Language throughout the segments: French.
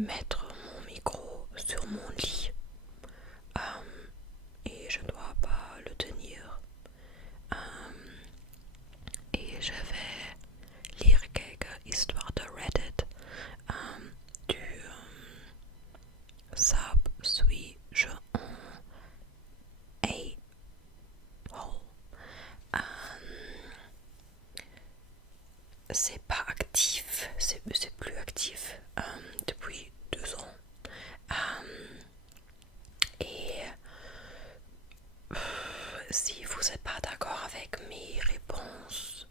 mettre mon micro sur mon lit et je dois pas le tenir. Et je vais lire quelques histoires de Reddit du subsuivre a-hole. C'est pas actif, c'est plus actif depuis 2 ans. Et si vous n'êtes pas d'accord avec mes réponses,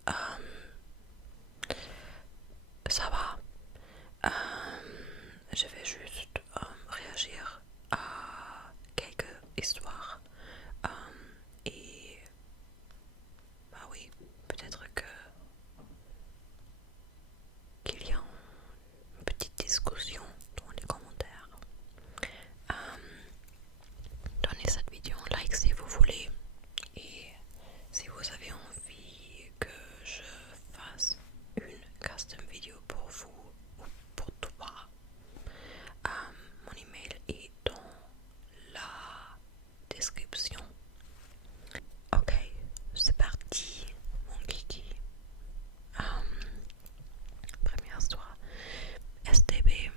ça va. Je vais juste réagir à quelques histoires. Et bah oui, peut-être qu'il y a une petite discussion dans les commentaires. Donnez cette vidéo un like si vous voulez. Et si vous avez envie que je fasse une custom vidéo pour vous ou pour toi, mon email est dans la description. Ok, c'est parti, mon kiki. Première histoire. STB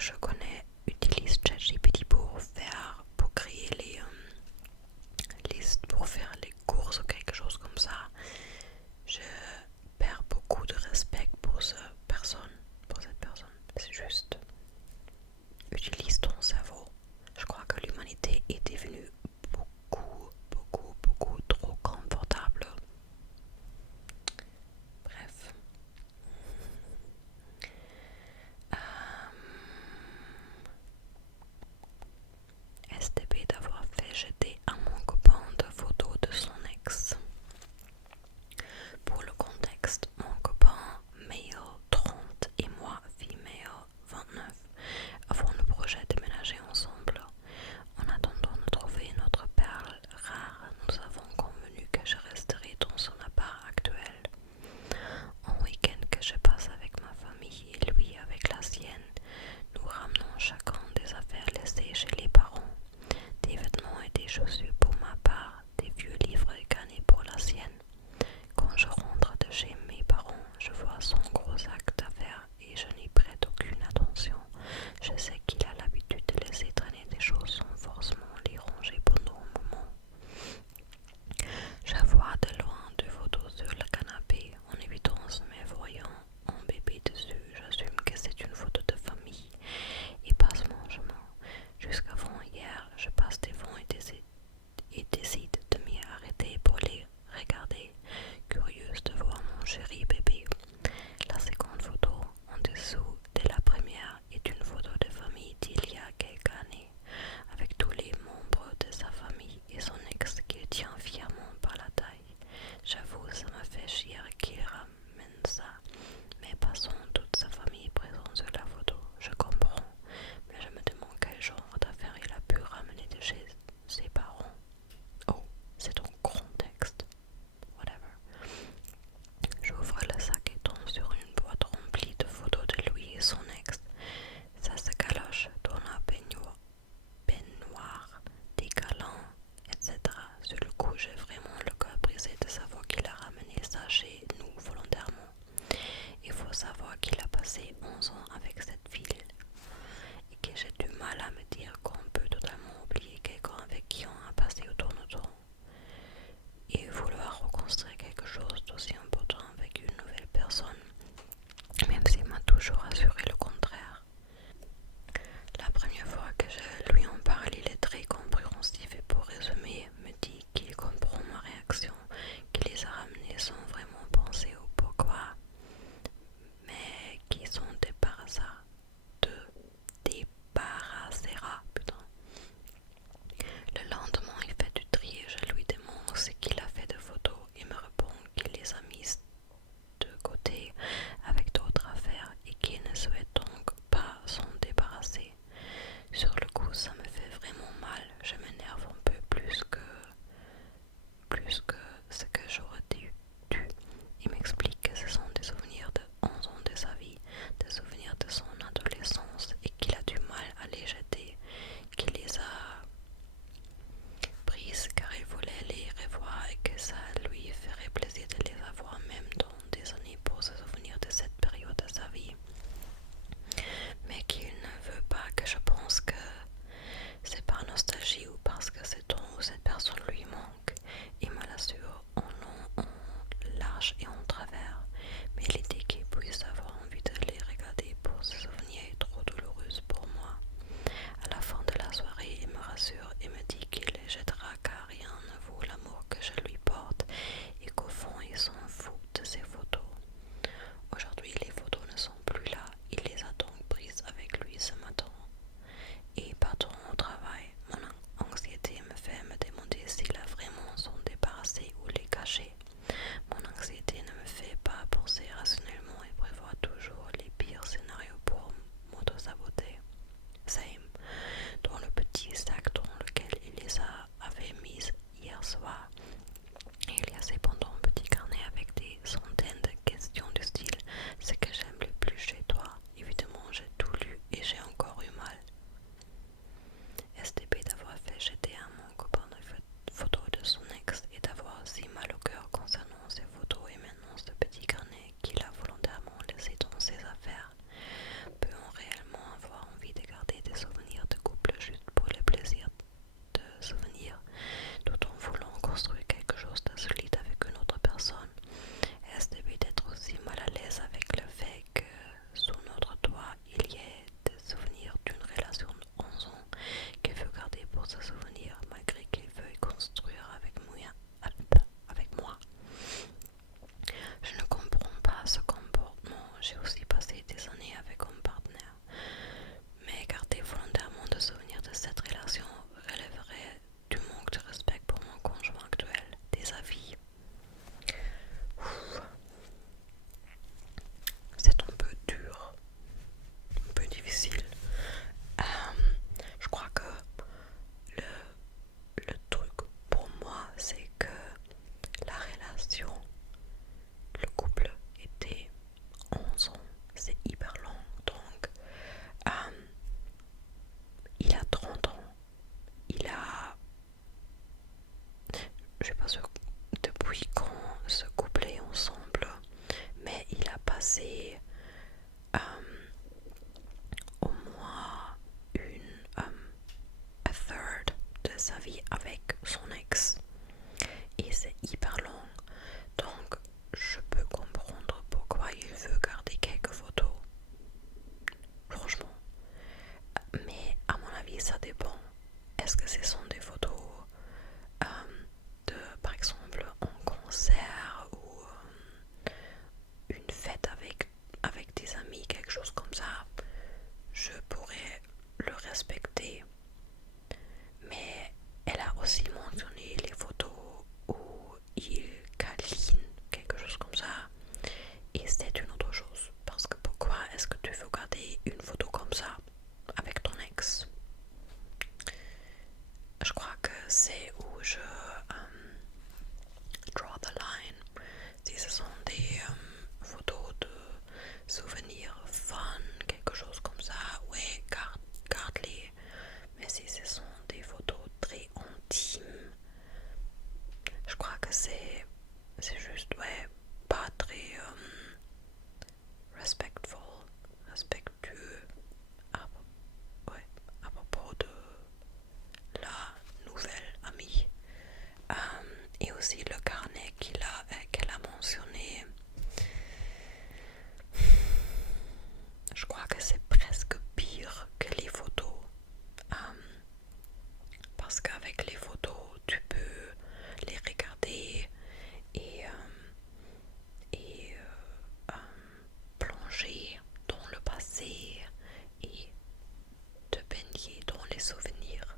je connais utilise ChatGPT pour créer les listes, pour faire les courses ou quelque chose comme ça. Je perds beaucoup de respect pour cette personne. C'est juste, utilise ton cerveau. Je crois que l'humanité est devenue beaucoup trop confortable. Bref. STB d'avoir fait jeter à mon copain de photos de son ex. Pour le contexte, mon copain male 30 et moi female 29 avons le projet de déménager ensemble. En attendant de trouver notre perle rare, nous avons convenu que je resterai dans son appart actuel. En week-end que je passe avec ma famille et lui avec la sienne, nous ramenons chacun des affaires laissées chez les parents, des vêtements et des chaussures pour ma part, des vieux livres et carnets pour la sienne. Quand je rentre de chez mes parents, je vois son gros sac d'affaires et je n'y prête aucune attention. Je sais qu'il a l'habitude de laisser traîner des choses sans forcément les ranger pendant un moment. Je vois de loin deux photos sur le canapé. En évidence, mais voyant un bébé dessus, j'assume que c'est une photo de famille et passe mon chemin. Jusqu'avant hier, je passe devant et décide de m'y arrêter pour les regarder, curieuse de voir mon chéri bébé. La seconde photo, en dessous de la première, est une photo de famille d'il y a quelques années, avec tous les membres de sa famille et son ex qu'il tient fièrement par la taille. J'avoue, ça m'a fait chier qu'il ramène ça, mais passons, toute sa famille présente sur la photo. Je comprends, mais je me demande quel genre d'affaires il a pu ramener de chez ses parents. Oh, c'est un grand texte. Whatever. J'ouvre le sac et tombe sur une boîte remplie de photos de lui et son ex. Ça se galoche dans la baignoire, des câlins, etc. Sur le coup, j'ai vraiment le cœur brisé de savoir qu'il a ramené ça chez nous volontairement. Il faut savoir qu'il a passé 11 ans avec cette fille et que j'ai du mal à me dire qu'on peut totalement oublier quelqu'un avec qui on a passé autant de temps et vouloir reconstruire quelque chose d'aussi important avec une nouvelle personne, même s'il m'a toujours assuré le contraire. La première fois que je lui en parle, il est très compréhensif et pour résumer, me dit qu'il comprend ma réaction, qu'il les a ramenés sans vraiment penser au pourquoi, mais qu'ils sont débarrassera respecté. Mais elle a aussi mentionné les photos où il câline, quelque chose comme ça. Et c'était une autre chose. Parce que pourquoi est-ce que tu veux garder une photo comme ça avec ton ex? Je crois que c'est où je draw the line. Si ce sont des photos de souvenirs fun, quelque chose comme ça, ouais, garde-les. Mais si ce sont des photos très intimes, je crois que c'est juste, ouais, pas très respectueux ouais, à propos de la nouvelle amie. Et aussi le carnet qu'elle a mentionné. Je crois que c'est presque pire que les photos. Parce qu'avec les photos, tu peux les regarder et, plonger dans le passé et te baigner dans les souvenirs.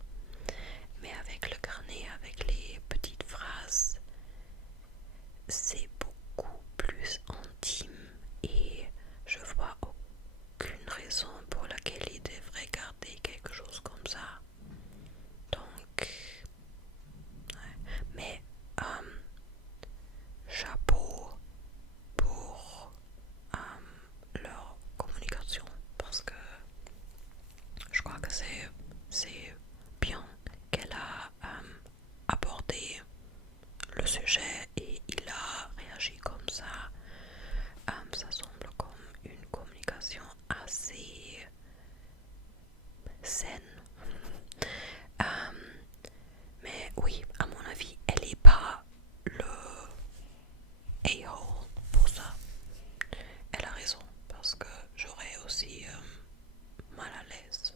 Mais avec le carnet, avec les petites phrases, c'est beaucoup plus intime et je vois aucune raison pour laquelle il devrait garder quelque chose comme ça. Donc, ouais. Mais chapeau pour leur communication parce que je crois que c'est bien qu'elle a abordé le sujet et il a réagi comme ça. Ça semble comme une communication assez saine. Mais oui, à mon avis, elle n'est pas le a-hole pour ça. Elle a raison, parce que j'aurais aussi mal à l'aise.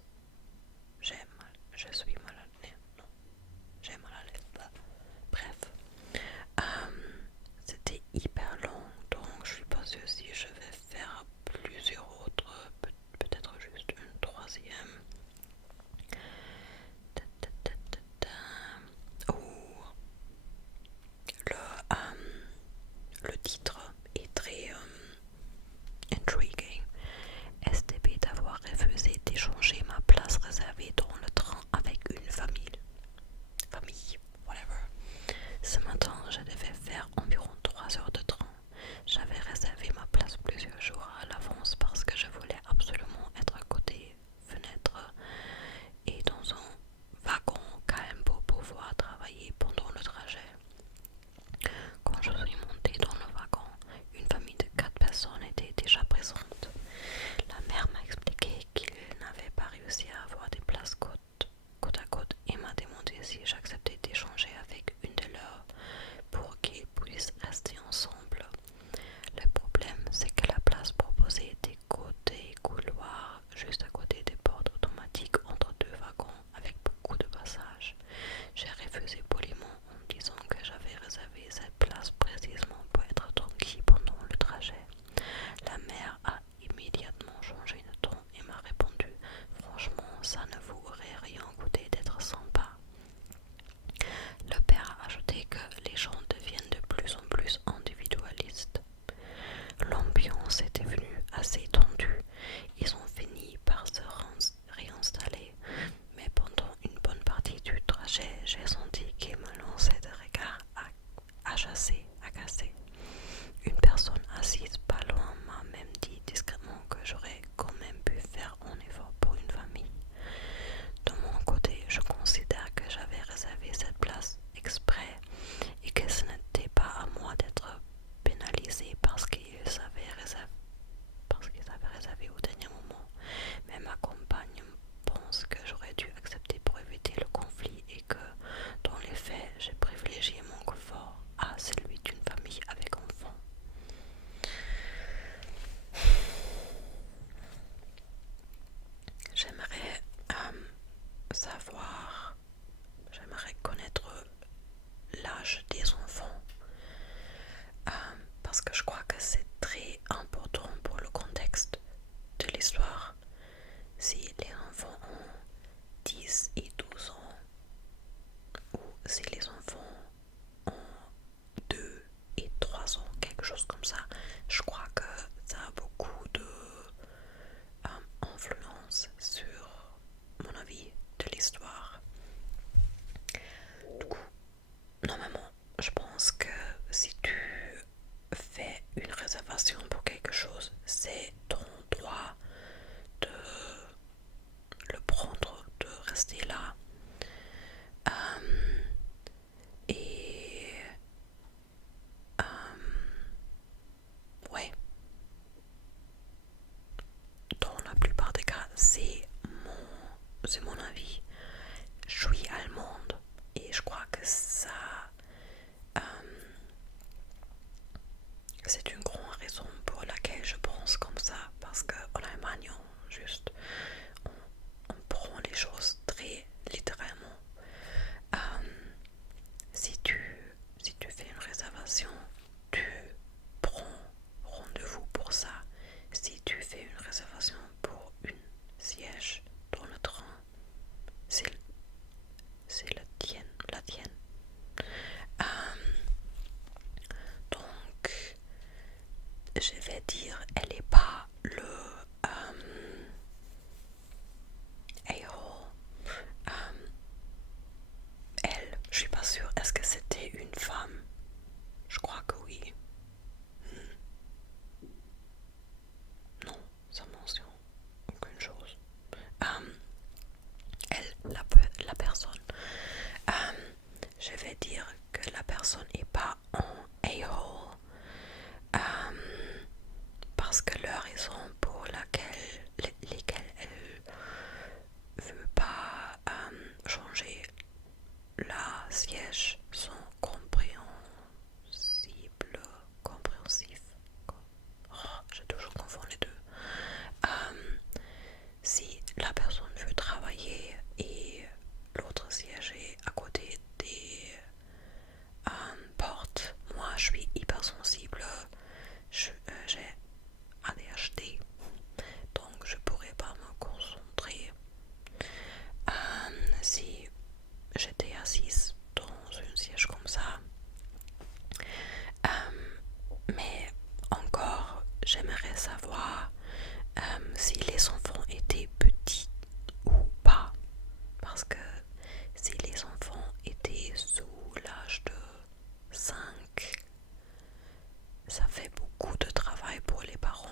Je suis mal à l'aise. Non, j'ai mal à l'aise. Bref. C'était hyper long, donc je suis pas sûre si je vais faire plusieurs autres, peut-être juste une troisième. Oh, c'est mon avis. Je suis allemande et je crois que ça, euh, c'est une grande raison pour laquelle je pense comme ça, parce qu'en Allemagne, on prend les choses très littéralement. Euh, si tu fais une réservation, tu prends rendez-vous pour ça. Si tu fais une réservation pour une siège dans le train, c'est la tienne. Donc, je vais dire, elle n'est pas le a-hole. Elle, je suis pas sûre. Est-ce que c'était une femme? Je crois que oui. Non, ça mentionne aucune chose. Elle, la personne. Je vais dire que la personne n'est pas en a-hole. Parce que la raison pour lesquelles elle veut pas changer la siège sont compréhensifs. J'ai toujours confondu les deux. Si la personne veut travailler et l'autre siège est à côté des portes, moi je suis hypersensible. J'ai ADHD, donc je pourrais pas me concentrer. Si j'étais assise dans un siège comme ça. Mais encore, j'aimerais savoir si les enfants étaient petits ou pas. Parce que si les enfants étaient sous l'âge de 5, ça fait beaucoup de travail pour les parents.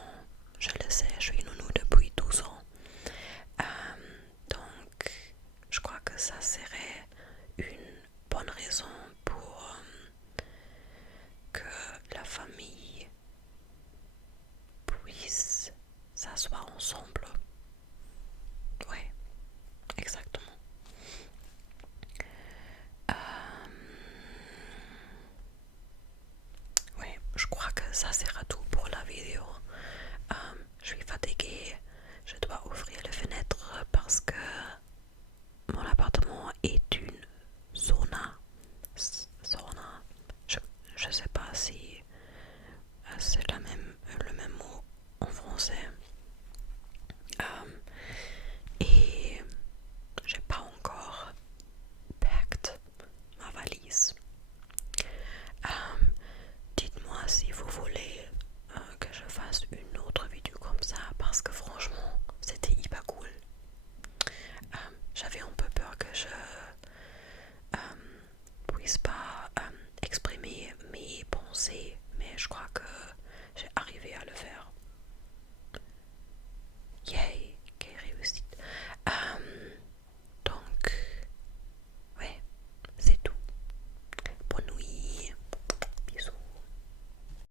Je le sais, je suis nounou depuis 12 ans. Donc, je crois que ça serait une bonne raison pour que la famille puisse s'asseoir ensemble. Ouais,